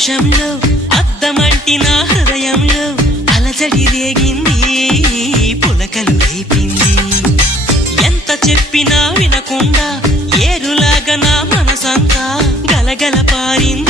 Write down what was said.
నిమిషంలో అద్దమంటి నా హృదయంలో అలజడి రేగింది, పులకలు రేపింది. ఎంత చెప్పినా వినకుండా ఏరులాగా నా మనసంతా గలగల పారింది.